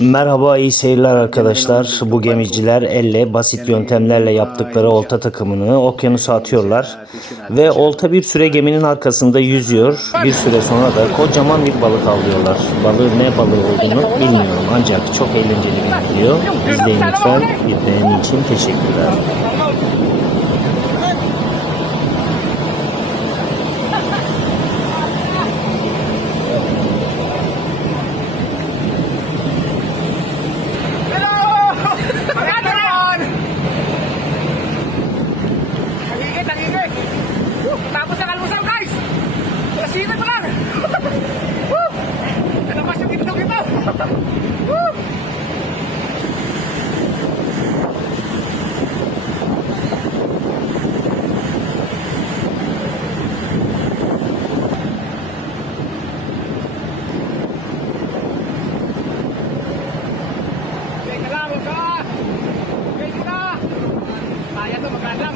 Merhaba, iyi seyirler arkadaşlar. Bu gemiciler elle basit yöntemlerle yaptıkları olta takımını okyanusa atıyorlar. Ve olta bir süre geminin arkasında yüzüyor. Bir süre sonra da kocaman bir balık avlıyorlar. Balığın ne balığı olduğunu bilmiyorum ancak çok eğlenceli bir video. İzleyin lütfen. Bir beğeni için teşekkürler. Tapos ng almusal, guys! Lasingin pa lang! Woo! Nalamas yung itlog ito! Woo! Okay ka lang, huwag ka! Okay ka na! Kaya to, magandang!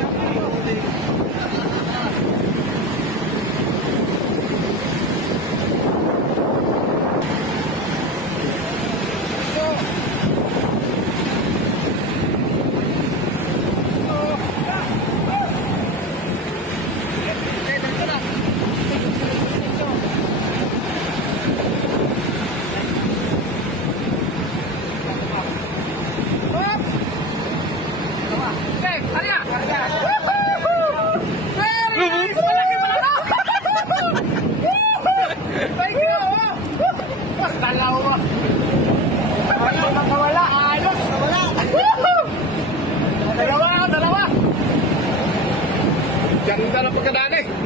Ganda ng pagkadaan eh.